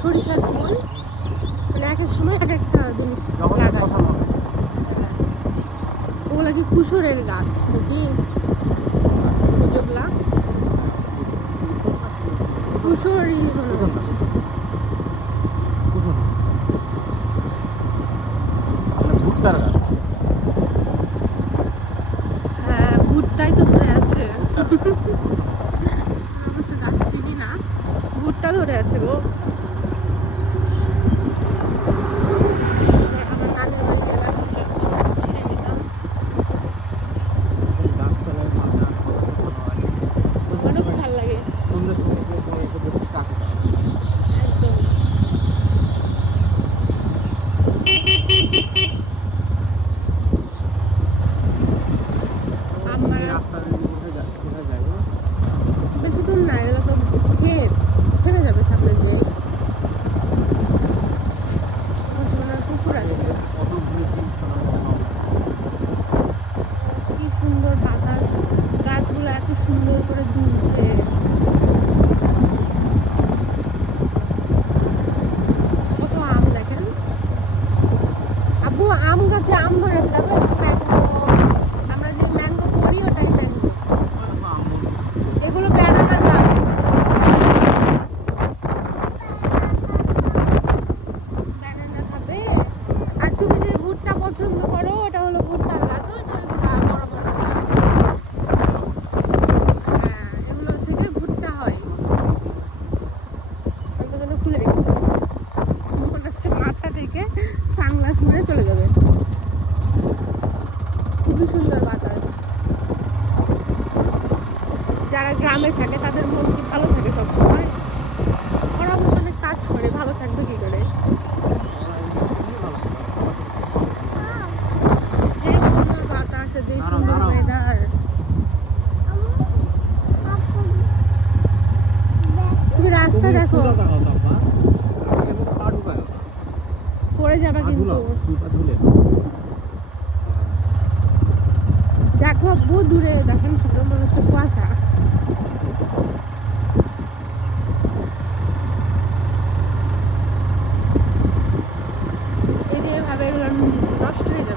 সরিষার ফুল, মানে এক এক সময় এক একটা জিনিস লাগায়। ওগুলা কি কুসুরের গাছ নাকি? যেগুলা কুসুরই হলো। হ্যাঁ, ভুট্টাই তো ধরে আছে। অবশ্য গাছ চিনি না, ভুট্টা ধরে আছে গো। আমার নানির বাড়ি গেলাম, ছিঁড়ে নিলাম। অনেক ভালো লাগে একদম। আমার বেশি দূর না, এগুলো তো ক্ষেত, থেমে যাবে সামনে যেয়ে। পুকুর আছে, কি সুন্দর বাতাস, গাছগুলো এত সুন্দর করে দুলছে। কত আম দেখেন। আব্বু আম গাছে আম ধরে আছে, দেখো ম্যাঙ্গো। আমরা যে ম্যাঙ্গো পড়ি ওটাই ম্যাঙ্গো। এগুলো ব্যানানা গাছ। ব্যানানা খাবে। আর তুমি যে ভুট্টা পছন্দ করো ওটা হলো ভুট্টার গাছ, ওই যে ওইগুলা বড় বড় গুলা। হ্যাঁ, এগুলো থেকে ভুট্টা হয়। একটা যেন খুলে রেখেছে, মনে হচ্ছে মাথা থেকে সানগ্লাস মেরে চলে যাবে। খুবই সুন্দর বাতাস। যারা গ্রামে থাকে তাদের মন কি ভালো থাকে সবসময়? ওরা অবশ্য অনেক কাজ করে, ভালো থাকবে কি করে? যে সুন্দর বাতাস, যে সুন্দর ওয়েদার। তুমি রাস্তা দেখো, পড়ে যাবা কিন্তু। দেখো বহু দূরে দেখেন, শুধু মনে হচ্ছে কুয়াশা। এই যে এভাবে এগুলো নষ্ট হয়ে যাবে।